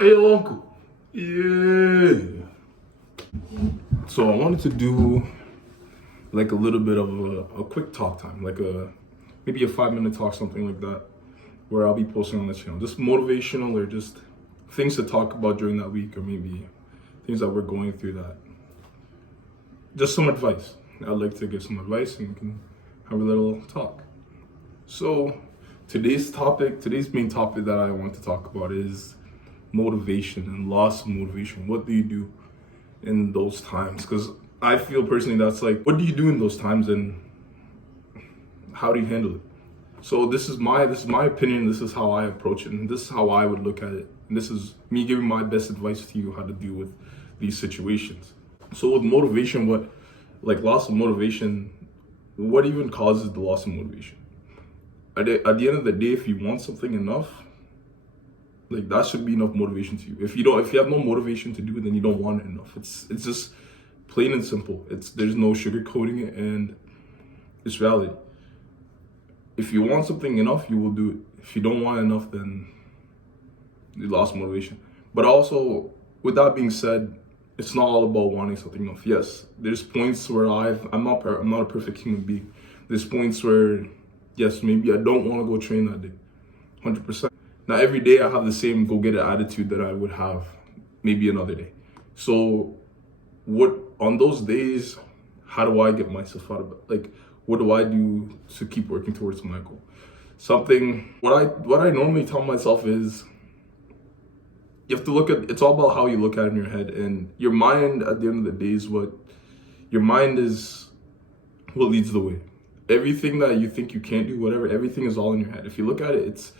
Hey, uncle. Yeah. So I wanted to do like a little bit of a quick talk time, like maybe a 5 minute talk, something like that, where I'll be posting on the channel, just motivational or just things to talk about during that week, or maybe things that we're going through that. Just some advice. I'd like to give some advice, and we can have a little talk. So today's main topic that I want to talk about is motivation and loss of motivation. What do you do in those times? Because I feel personally that's like, what do you do in those times, and how do you handle it? So this is my opinion. This is how I approach it, and this is how I would look at it. And this is me giving my best advice to you how to deal with these situations. So with motivation, loss of motivation, what even causes the loss of motivation? At the end of the day, if you want something enough, like that should be enough motivation to you. If you have no motivation to do it, then you don't want it enough. It's just plain and simple. There's no sugarcoating it, and it's reality. If you want something enough, you will do it. If you don't want enough, then you lost motivation. But also, with that being said, it's not all about wanting something enough. Yes, there's points where I'm not a perfect human being. There's points where, yes, maybe I don't want to go train that day, 100%. Now, every day I have the same go-getter attitude that I would have maybe another day. So on those days, how do I get myself out of it? Like, what do I do to keep working towards my goal? What I normally tell myself is, you have to it's all about how you look at it in your head, and your mind at the end of the day is what leads the way. Everything that you think you can't do, whatever, everything is all in your head. If you look at it,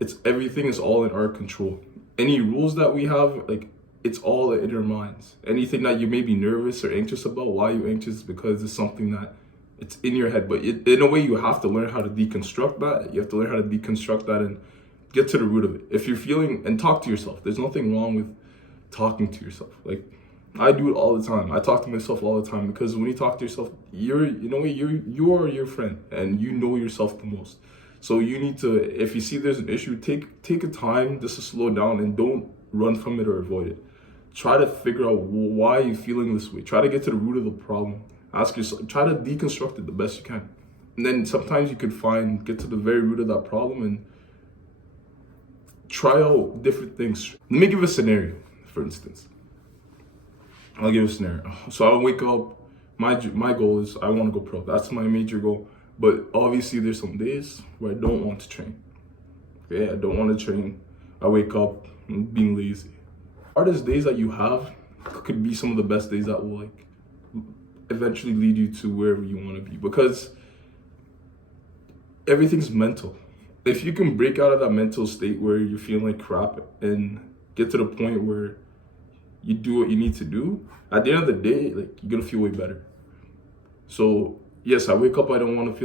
it's everything is all in our control. Any rules that we have, like, it's all in our minds. Anything that you may be nervous or anxious about, why you're anxious, because it's something that it's in your head. But in a way, you have to learn how to deconstruct that. You have to learn how to deconstruct that and get to the root of it. If you're feeling, and talk to yourself. There's nothing wrong with talking to yourself. Like, I do it all the time. I talk to myself all the time, because when you talk to yourself, you are your friend, and you know yourself the most. So you need to, if you see there's an issue, take a time just to slow down, and don't run from it or avoid it. Try to figure out why you're feeling this way. Try to get to the root of the problem. Ask yourself, try to deconstruct it the best you can. And then sometimes you could get to the very root of that problem and try out different things. Let me give a scenario, for instance. I'll give a scenario. So I wake up, my goal is I want to go pro. That's my major goal. But obviously there's some days where I don't want to train. Okay, I don't want to train. I wake up being lazy. Hardest days that you have could be some of the best days that will eventually lead you to wherever you want to be, because everything's mental. If you can break out of that mental state where you're feeling like crap and get to the point where you do what you need to do, at the end of the day, you're gonna feel way better. So yes, I wake up, I don't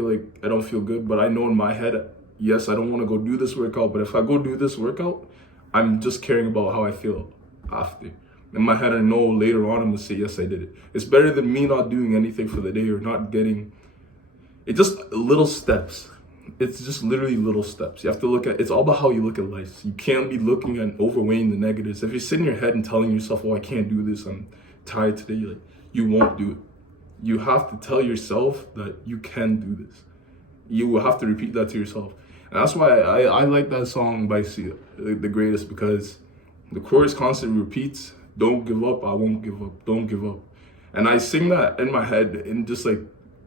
feel good, but I know in my head, yes, I don't want to go do this workout, but if I go do this workout, I'm just caring about how I feel after. In my head, I know later on I'm gonna say, yes, I did it. It's better than me not doing anything for the day, or not getting it. Just little steps. It's just literally little steps. You have to it's all about how you look at life. You can't be looking and overweighing the negatives. If you sit in your head and telling yourself, oh, I can't do this, I'm tired today, you won't do it. You have to tell yourself that you can do this. You will have to repeat that to yourself. And that's why I like that song by Sia, The Greatest, because the chorus constantly repeats, don't give up, I won't give up, don't give up. And I sing that in my head, and just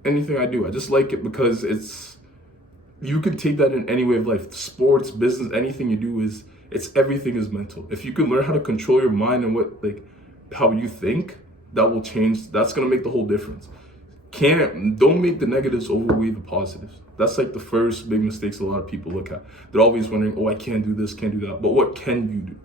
anything I do, I just like it, because you can take that in any way of life, sports, business, anything you do everything is mental. If you can learn how to control your mind and how you think, that will change. That's gonna make the whole difference. Don't make the negatives overweigh the positives. That's the first big mistakes a lot of people look at. They're always wondering, oh, I can't do this, can't do that. But what can you do?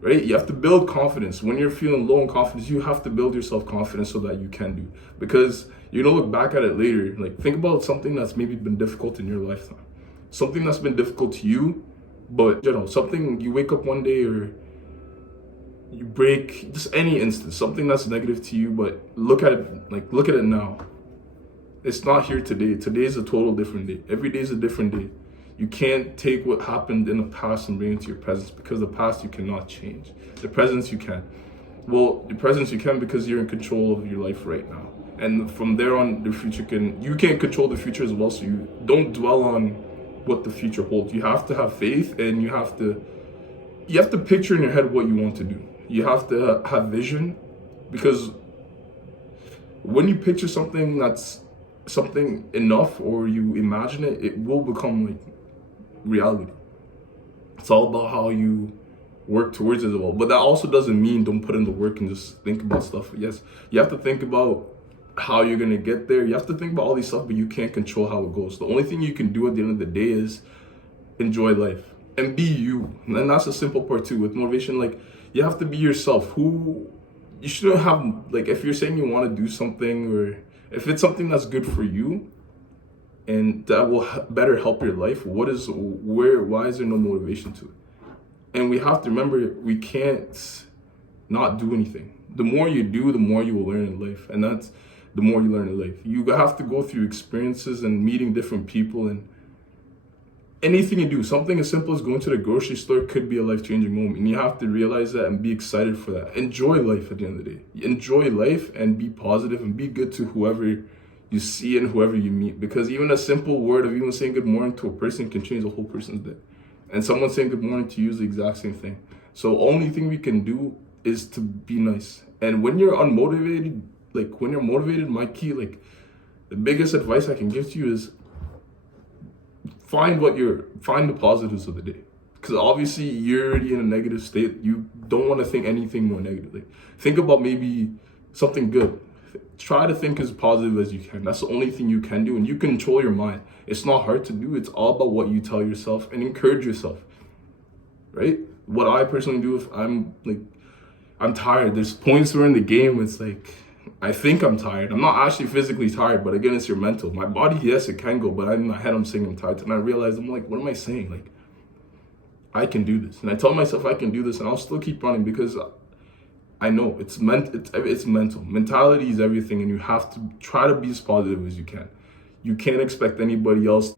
Right? You have to build confidence. When you're feeling low in confidence, you have to build yourself confidence so that you can do. Because you're gonna look back at it later. Think about something that's maybe been difficult in your lifetime. Something that's been difficult to you, but something you wake up one day, or you break, just any instance, something that's negative to you, but look at it now. It's not here today. Today is a total different day. Every day is a different day. You can't take what happened in the past and bring it to your present, because the past you cannot change. The present you can. Well, the present you can because you're in control of your life right now. And from there on, the future you can't control the future as well, so you don't dwell on what the future holds. You have to have faith, and you have to picture in your head what you want to do. You have to have vision, because when you picture something that's something enough, or you imagine it, it will become like reality. It's all about how you work towards it as well. But that also doesn't mean don't put in the work and just think about stuff. Yes, you have to think about how you're gonna get there. You have to think about all these stuff, but you can't control how it goes. The only thing you can do at the end of the day is enjoy life and be you. And that's a simple part too. With motivation, like, you have to be yourself. You shouldn't have, like, if you're saying you want to do something, or if it's something that's good for you and that will better help your life, why is there no motivation to it? And we have to remember, we can't not do anything. The more you do, the more you will learn in life. And that's the more you learn in life. You have to go through experiences and meeting different people, and anything you do, something as simple as going to the grocery store could be a life-changing moment. And you have to realize that and be excited for that. Enjoy life at the end of the day. Enjoy life and be positive and be good to whoever you see and whoever you meet. Because even a simple word of even saying good morning to a person can change a whole person's day. And someone saying good morning to you is the exact same thing. So only thing we can do is to be nice. And when you're unmotivated, like when you're motivated, my key, like the biggest advice I can give to you is find the positives of the day. Because obviously you're already in a negative state. You don't want to think anything more negatively. Think about maybe something good. Try to think as positive as you can. That's the only thing you can do, and you control your mind. It's not hard to do. It's all about what you tell yourself and encourage yourself, right? What I personally do, if I'm tired, there's points where in the game it's like, I think I'm tired. I'm not actually physically tired, but again, it's your mental. My body, yes, it can go, but in my head, I'm saying I'm tired. And I realized, I'm like, what am I saying? Like, I can do this. And I tell myself I can do this, and I'll still keep running, because I know it's mental. Mentality is everything, and you have to try to be as positive as you can. You can't expect anybody else.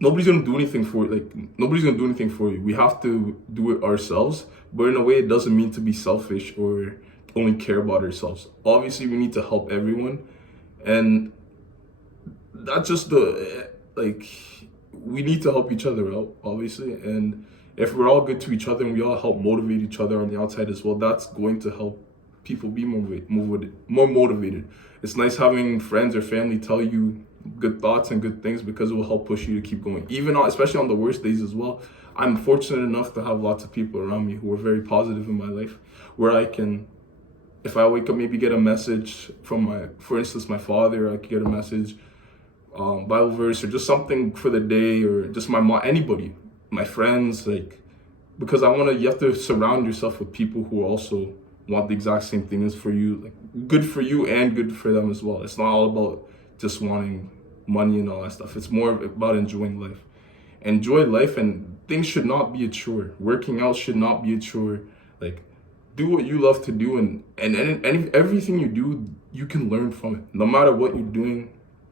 Nobody's gonna do anything for you. Like, nobody's gonna do anything for you. We have to do it ourselves. But in a way, it doesn't mean to be selfish or only care about ourselves. Obviously, we need to help everyone, and that's just we need to help each other out, obviously. And if we're all good to each other and we all help motivate each other on the outside as well, that's going to help people be more motivated. It's nice having friends or family tell you good thoughts and good things, because it will help push you to keep going, especially on the worst days as well. I'm fortunate enough to have lots of people around me who are very positive in my life, where I can, if I wake up, maybe get a message from for instance, my father. I could get a message, Bible verse, or just something for the day, or just my mom, anybody, my friends, like, because you have to surround yourself with people who also want the exact same thing as for you, like good for you and good for them as well. It's not all about just wanting money and all that stuff. It's more about enjoying life. Enjoy life, and things should not be a chore. Working out should not be a chore. Like, do what you love to do, and everything you do, you can learn from it. No matter what you're doing,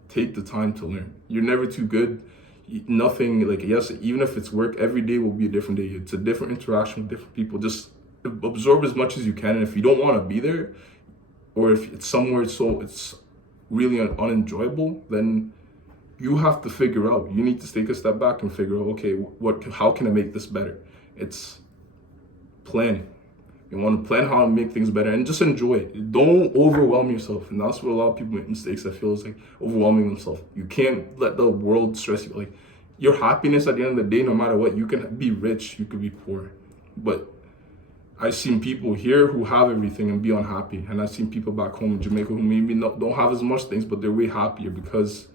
take the time to learn. You're never too good. Nothing, like, yes, even if it's work, every day will be a different day. It's a different interaction with different people. Just absorb as much as you can. And if you don't want to be there, or if it's somewhere so it's really unenjoyable, then you have to figure out. You need to take a step back and figure out, okay, how can I make this better? It's planning. You want to plan how to make things better, and just enjoy it. Don't overwhelm yourself. And that's where a lot of people make mistakes. I feel, is like overwhelming themselves. You can't let the world stress you. Like, your happiness at the end of the day, no matter what, you can be rich, you could be poor. But I've seen people here who have everything and be unhappy. And I've seen people back home in Jamaica who maybe don't have as much things, but they're way happier because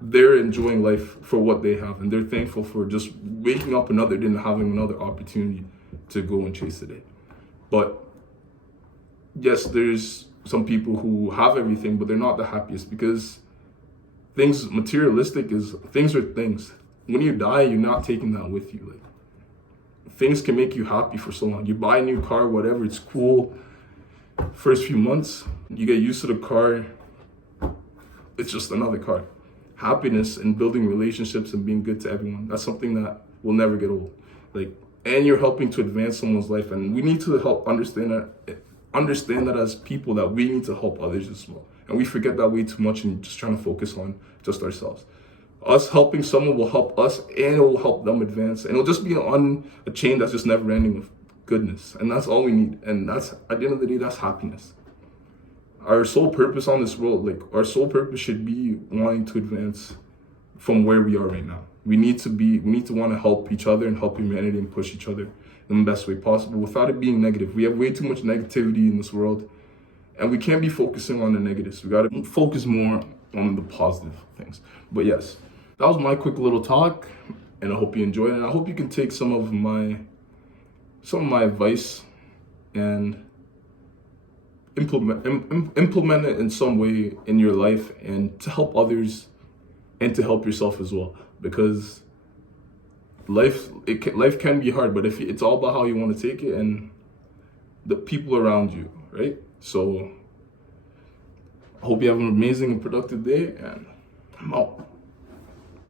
they're enjoying life for what they have. And they're thankful for just waking up another day and having another opportunity to go and chase the day. But yes, there's some people who have everything, but they're not the happiest, because things are things. When you die, you're not taking that with you. Like, things can make you happy for so long. You buy a new car, whatever, it's cool. First few months, you get used to the car. It's just another car. happiness and building relationships and being good to everyone. That's something that will never get old. Like, and you're helping to advance someone's life, and we need to help understand that as people, that we need to help others as well. And we forget that way too much and just trying to focus on just ourselves. Us helping someone will help us, and it will help them advance, and it'll just be on a chain that's just never ending of goodness. And that's all we need. And that's, at the end of the day, that's happiness. Our sole purpose on this world, like, our sole purpose should be wanting to advance from where we are right now. We need to want to help each other and help humanity and push each other in the best way possible without it being negative. We have way too much negativity in this world, and we can't be focusing on the negatives. We got to focus more on the positive things. But yes, that was my quick little talk, and I hope you enjoyed it. And I hope you can take some of my advice and implement it in some way in your life, and to help others and to help yourself as well. Because life can be hard, but if it's all about how you want to take it and the people around you, right? So I hope you have an amazing and productive day, and I'm out.